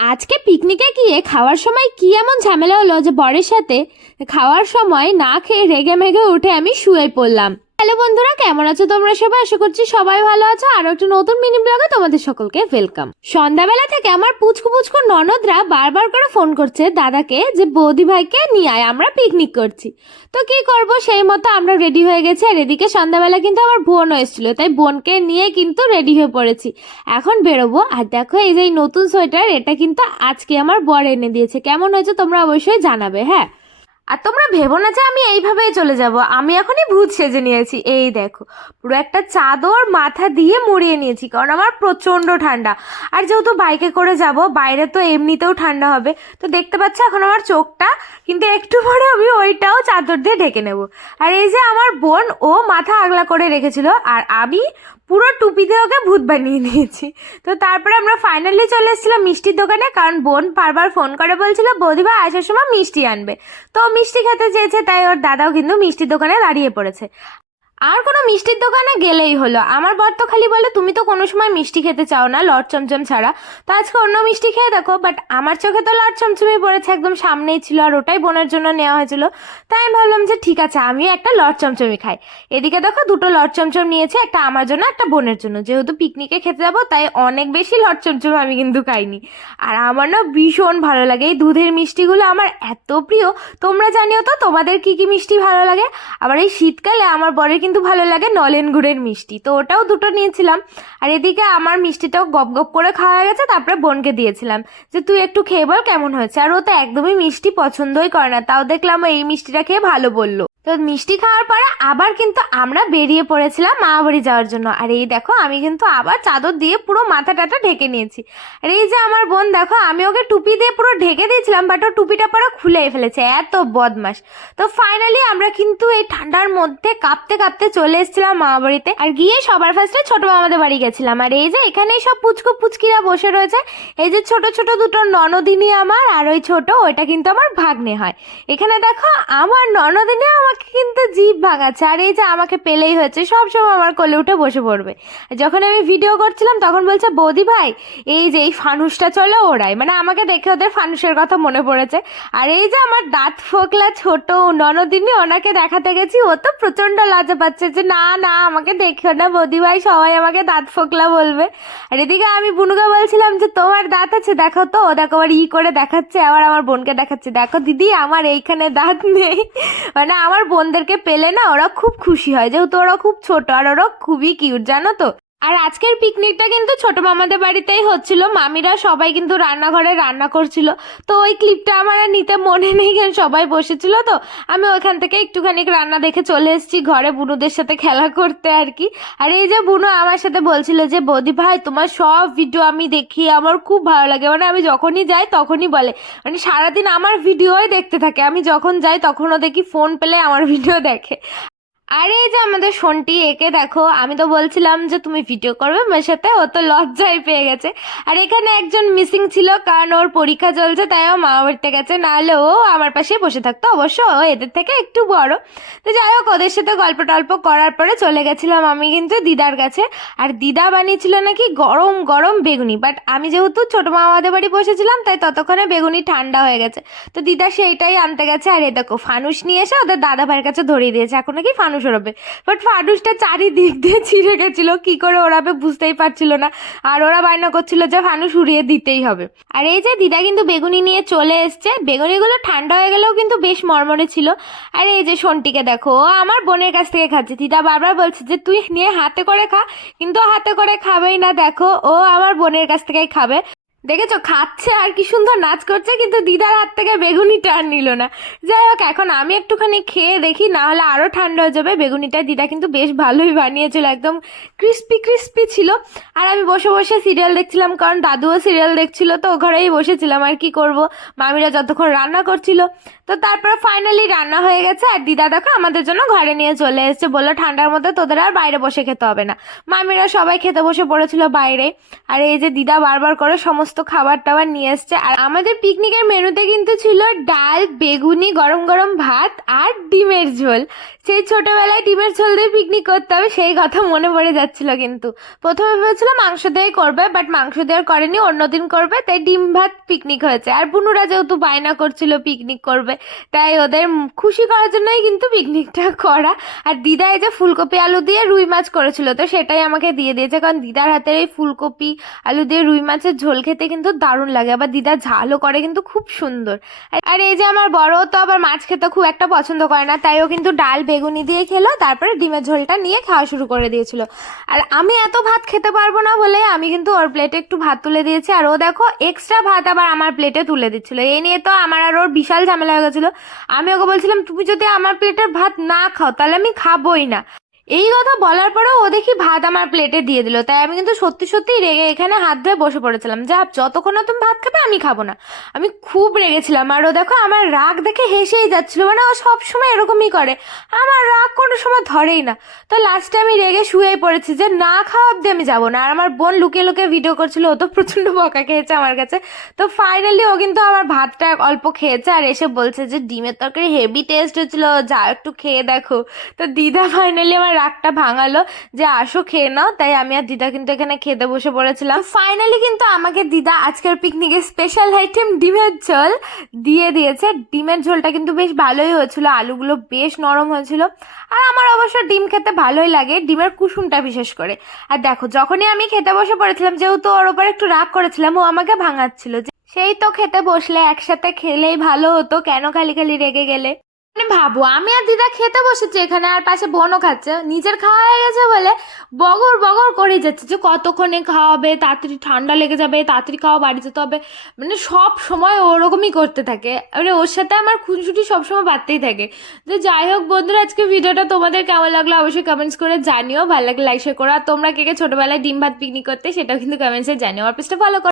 আজকে পিকনিকে গিয়ে খাওয়ার সময় কি এমন ঝামেলা হলো যে বরের সাথে খাওয়ার সময় না খেয়ে রেগে মেগে উঠে আমি শুয়ে পড়লাম? হ্যালো বন্ধুরা, কেমন আছো তোমরা সবাই? আশা করছি সবাই ভালো আছো। আর একটা নতুন মিনি ব্লগে তোমাদের সকলকে ওয়েলকাম সন্ধ্যাবেলা থেকে আমার পুচকু পুচকু ননদরা বারবার করে ফোন করছে দাদাকে যে, বৌদি ভাইকে নিয়ে আয়, আমরা পিকনিক করছি। তো কি করব? সেই মতো আমরা রেডি হয়ে গেছি। আর এদিকে সন্ধ্যাবেলা কিন্তু আমার বোন এসেছিল, তাই বোনকে নিয়ে কিন্তু রেডি হয়ে পড়েছি। এখন বেরোবো। আর দেখো, এই যে নতুন সোয়েটার এটা কিন্তু আজকে আমার বর এনে দিয়েছে। কেমন হয়েছে তোমরা অবশ্যই জানাবে হ্যাঁ? আর তোমরা ভেবো না যে আমি এইভাবেই চলে যাব। আমি এখনই ভূত সেজে নিয়েছি। এই দেখো, পুরো একটা চাদর মাথা দিয়ে মুড়িয়ে নিয়েছি, কারণ আমার প্রচণ্ড ঠান্ডা। আর যেহেতু বাইকে করে যাব, বাইরে তো এমনিতেও ঠান্ডা হবে। তো দেখতে পাচ্ছ, এখন আমার চোখটা, কিন্তু একটু পরে আমি ওইটাও চাদর দিয়ে ঢেকে নেব। আর এই যে আমার বোন, ও মাথা আগলা করে রেখেছিল, আর আমি পুরো টুপিতে ওকে ভূত বানিয়ে নিয়েছি। তো তারপরে আমরা ফাইনালি চলে এসেছিলাম মিষ্টির দোকানে, কারণ বোন বারবার ফোন করে বলছিল বৌদিবা আসার সময় মিষ্টি আনবে। তো মিষ্টি খেতে চেয়েছে, তাই ওর দাদাও কিন্তু মিষ্টির দোকানে দাঁড়িয়ে পড়েছে। আর কোনো মিষ্টির দোকানে গেলেই হলো। আমার বর তো খালি বলে, তুমি তো কোনো সময় মিষ্টি খেতে চাও না, লট চমচম ছাড়া। তো আজকে অন্য মিষ্টি খেয়ে দেখো বাট আমার চোখে তো লট চমচমই পড়েছে, একদম সামনেই ছিল, আর ওটাই বোনের জন্য নেওয়া হয়েছিল। তাই আমি ভাবলাম যে ঠিক আছে, আমিও একটা লট চমচমই খাই। এদিকে দেখো, দুটো লট চমচম নিয়েছে, একটা আমার জন্য, একটা বোনের জন্য। যেহেতু পিকনিকে খেতে যাব, তাই অনেক বেশি লট চমচম আমি কিন্তু খাইনি। আর আমার না ভীষণ ভালো লাগে। এই দুধের মিষ্টিগুলো আমার এত প্রিয়। তোমরা জানিও তো তোমাদের কি কি মিষ্টি ভালো লাগে। আবার এই শীতকালে আমার বরের কিন্তু ভালো লাগে নলেন গুড়ের মিষ্টি। তো ওটাও দুটো নিয়েছিলাম। আর এদিকে আমার মিষ্টিটাও গপ গপ করে খাওয়া গেছে, তারপরে বোনকে দিয়েছিলাম। যে তুই একটু খেয়ে বল কেমন হয়েছে। আর ও তো একদমই মিষ্টি পছন্দই করে না। তাও দেখলাম এই মিষ্টিটা খেয়ে ভালো বলল। তো মিষ্টি খাওয়ার পরে আবার কিন্তু আমরা বেরিয়ে পড়েছিলাম মা বাড়ি যাওয়ার জন্য। আর এই দেখো, আমি কিন্তু আবার চাদর দিয়ে পুরো মাথা টাটা ঢেকে নিয়েছি। আর এই যে আমার বোন, দেখো, আমি ওকে টুপি দিয়ে পুরো ঢেকে দিয়েছিলাম বাট ও টুপিটা পরে খুলে ফেলেছে, এত বদমাস তো ফাইনালি আমরা কিন্তু এই ঠান্ডার মধ্যে কাঁপতে কাঁপতে চলে এসেছিলাম মামা বাড়িতে আর গিয়ে সবার ফার্স্টে ছোট মামাদের বাড়ি গেছিলাম। আর এই যে এখানেই সব পুচকু পুচকিরা বসে রয়েছে। এই যে ছোট ছোট দুটো ননদিনী আমার, আর ওই ছোট, ওইটা কিন্তু আমার ভাগ্নে হয়। এখানে দেখো, আমার ননদিনী আমাকে কিন্তু জিভ ভাঙাচ্ছে। আর এই যে আমাকে পেলেই হয়েছে, সব সময় আমার কোলে উঠে বসে পড়বে। যখন আমি ভিডিও করছিলাম, তখন বলছে, বৌদি ভাই, এই যে এই ফানুসটা চলো ওরাই মানে আমাকে দেখে ওদের ফানুসের কথা মনে পড়েছে। আর এই যে আমার দাঁত ফোকলা ছোট ননদিনী, ওনাকে দেখাতে গেছি, ও তো প্রচণ্ড লজ্জা পাচ্ছে যে, না না, আমাকে দেখো না বৌদি ভাই, সবাই আমাকে দাঁত ফোকলা বলবে। আর এদিকে আমি বুনুকে বলছিলাম যে, তোমার দাঁত আছে, দেখো তো। ও দেখো আবার ই করে দেখাচ্ছে, আবার আমার বোনকে দেখাচ্ছে, দেখো দিদি, আমার এইখানে দাঁত নেই। মানে আমার বোনদেরকে পেলে না ওরা খুব খুশি হয়, যেহেতু ওরা খুব ছোট আর ওরা খুবই কিউট জানো তো? আর আজকের পিকনিকটা কিন্তু ছোট মামাদের বাড়িতেই হচ্ছিল। মামিরা সবাই কিন্তু রান্নাঘরে রান্না করছিল। তো ওই ক্লিপটা আমার আর নিতে মনে নেই কারণ সবাই বসেছিল তো। আমি ওখান থেকে একটুখানি রান্না দেখে চলে এসেছি, ঘরে বুনুদের সাথে খেলা করতে আর কি। আর এই যে বুনু আমার সাথে বলছিল যে, বৌদি ভাই, তোমার সব ভিডিও আমি দেখি, আমার খুব ভালো লাগে। মানে আমি যখনই যাই তখনই বলে। মানে সারাদিন আমার ভিডিওই দেখতে থাকে। আমি যখন যাই তখনও দেখি ফোন পেলে আমার ভিডিও দেখে। আরে এই যে আমাদের শোনটি, একে দেখো, আমি তো বলছিলাম যে তুমি ভিডিও করবে, আমার সাথে ও তো লজ্জায় পেয়ে গেছে। আর এখানে একজন মিসিং ছিল, কারণ ওর পরীক্ষা চলছে, তাই ও মামা বাড়িতে গেছে, নাহলে ও আমার পাশে বসে থাকতো। অবশ্য ও এদের থেকে একটু বড়। তো যাই হোক, ওদের সাথে গল্প টল্প করার পরে চলে গেছিলাম আমি কিন্তু দিদার কাছে। আর দিদা বানিয়েছিল নাকি গরম গরম বেগুনি বাট আমি যেহেতু ছোট মামাদের বাড়ি বসেছিলাম, তাই ততক্ষণে বেগুনি ঠান্ডা হয়ে গেছে। তো দিদা সেইটাই আনতে গেছে, আর এ দেখো, ফানুস নিয়ে এসে ওদের দাদা ভাইয়ের কাছে ধরিয়ে দিয়েছে। এখন নাকি ফানুস ওড়াবে। বাট ফানুসটা চারিদিক দিয়ে ছিঁড়ে গেছিল, কি করে ওড়াবে বুঝতেই পারছিল না। আর ওরা বায়না করছিল যে ফানুস উড়িয়ে দিতেই হবে। আর এই যে দিদা কিন্তু বেগুনি নিয়ে চলে এসছে। বেগুনিগুলো ঠান্ডা হয়ে গেলেও কিন্তু বেশ মরমরে ছিল। আর এই যে শোনটিকে দেখো, ও আমার বোনের কাছ থেকে খাচ্ছে। দিদা বারবার বলছে যে, তুই নিয়ে হাতে করে খা। কিন্তু হাতে করে খাবেই না, দেখো, ও আমার বোনের কাছ থেকেই খাবে। দেখেছ? খাচ্ছে আর কি সুন্দর নাচ করছে, কিন্তু দিদার হাত থেকে বেগুনিটা আর নিল না। যাই হোক, এখন আমি একটুখানি খেয়ে দেখি, না হলে আরও ঠান্ডা হয়ে যাবে। বেগুনিটা দিদা কিন্তু বেশ ভালোই বানিয়েছিল, একদম ক্রিস্পি ক্রিস্পি ছিল। আর আমি বসে বসে সিরিয়াল দেখছিলাম, কারণ দাদুও সিরিয়াল দেখছিল, তো ঘরেই বসেছিলাম, আর কি করব? মামিরা যতক্ষণ রান্না করছিল। তো তারপরে ফাইনালি রান্না হয়ে গেছে, আর দিদা দেখো আমাদের জন্য ঘরে নিয়ে চলে এসেছে। বলল, ঠান্ডার মধ্যে তোদের আর বাইরে বসে খেতে হবে না। মামিরা সবাই খেতে বসে পড়েছিল বাইরে। আর এই যে দিদা বারবার করে সমস্ত সমস্ত খাবার টাবার নিয়ে এসছে। আর আমাদের পিকনিকের মেনুতে কিন্তু ছিল ডাল, বেগুনি, গরম গরম ভাত আর ডিমের ঝোল। সেই ছোটবেলায় ডিমের ঝোল দিয়ে পিকনিক করতে হবে, সেই কথা মনে পড়ে যাচ্ছিল কিন্তু। প্রথমে ভেবেছিল মাংস দিয়েই করবে বাট মাংস দেওয়ার করেনি, অন্যদিন করবে, তাই ডিম ভাত পিকনিক হয়েছে। আর বুনুরা যেহেতু বায়না করছিল পিকনিক করবে, তাই ওদের খুশি করার জন্যই কিন্তু পিকনিকটা করা। আর দিদা এই যে ফুলকপি আলু দিয়ে রুই মাছ করেছিল, তো সেটাই আমাকে দিয়ে দিয়েছে, কারণ দিদার হাতের এই ফুলকপি আলু দিয়ে রুই মাছের ঝোল খেতে কিন্তু দারুণ লাগে। আবার দিদা ঝালও করে কিন্তু খুব সুন্দর। আর এই যে আমার বড় তো আবার মাছ খেতে খুব একটা পছন্দ করে না, তাই ও কিন্তু ডাল, বেগুনি দিয়ে খেলো, তারপরে ডিমের ঝোলটা নিয়ে খাওয়া শুরু করে দিয়েছিল। আর আমি এত ভাত খেতে পারব না বলে আমি কিন্তু ওর প্লেটে একটু ভাত তুলে দিয়েছি। আর ও দেখো এক্সট্রা ভাত আবার আমার প্লেটে তুলে দিচ্ছিল। এই নিয়ে তো আমার আর ওর বিশাল ঝামেলা হয়ে গেছিল। আমি ওকে বলছিলাম, তুমি যদি আমার প্লেটের ভাত না খাও, তাহলে আমি খাবোই না। এই কথা বলার পরেও ও দেখি ভাত আমার প্লেটে দিয়ে দিল। তাই আমি কিন্তু সত্যি সত্যি রেগে এখানে হাত ধুয়ে বসে পড়েছিলাম। যা যতক্ষণ তুমি ভাত খাবে, আমি খাব না। আমি খুব রেগেছিলাম। আর ও দেখো, আমার রাগ দেখে হেসেই যাচ্ছিল। মানে ও সবসময় এরকমই করে। আমার রাগ কোনো সময় ধরেই না। তো লাস্টে আমি রেগে শুয়ে পড়েছি যে, না খাওয়া অব্দি আমি যাব না। আর আমার বোন লুকিয়ে লুকিয়ে ভিডিও করছিল। ও তো প্রচণ্ড বকা খেয়েছে আমার কাছে। তো ফাইনালি ও কিন্তু আমার ভাতটা অল্প খেয়েছে আর এসে বলছে যে, ডিমের তরকারি হেভি টেস্ট হচ্ছিল যা একটু খেয়ে দেখো। তো দিদা ফাইনালি আমার রাগটা ভাঙালো যে, আসো, খেয়ে নাও। তাই আমি আর দিদা কিন্তু এখানে খেতে বসে পড়েছিলাম। ফাইনালি কিন্তু আমাকে দিদা আজকের পিকনিকের স্পেশাল আইটেম ডিমের ঝোল দিয়ে দিয়েছে। ডিমের ঝোলটা কিন্তু বেশ ভালোই হয়েছিল, আলুগুলো বেশ নরম হয়েছিল। আর আমার অবশ্য ডিম খেতে ভালোই লাগে, ডিমের কুসুমটা বিশেষ করে। আর দেখো, যখনই আমি খেতে বসে পড়েছিলাম, যেহেতু ওর ওপর একটু রাগ করেছিলাম, ও আমাকে ভাঙাচ্ছিল। সেই তো খেতে বসলে, একসাথে খেলেই ভালো হতো, কেন খালি খালি রেগে গেলে? মানে ভাবো, আমি আর দিদা খেতে বসেছি এখানে, আর পাশে বোনও খাচ্ছে। নিজের খাওয়া হয়ে গেছে বলে বগর বগর করে যাচ্ছে যে কতক্ষণে খাওয়াবে, তাড়াতাড়ি ঠান্ডা লেগে যাবে, তাড়াতাড়ি খাওয়া বাড়ি যেতে হবে। মানে সব সময় ওরকমই করতে থাকে। মানে ওর সাথে আমার খুনসুটি সবসময় বাড়তেই থাকে। তো যাই হোক বন্ধুরা, আজকে ভিডিওটা তোমাদের কেমন লাগল অবশ্যই কমেন্টস করে জানিও। ভালো লাগলে লাইক শেয়ার করো। আর তোমরা কে কে ছোটোবেলায় ডিম ভাত পিকনিক করতে, সেটাও কিন্তু কমেন্টসে জানিও। আর পেজটা ফলো করো।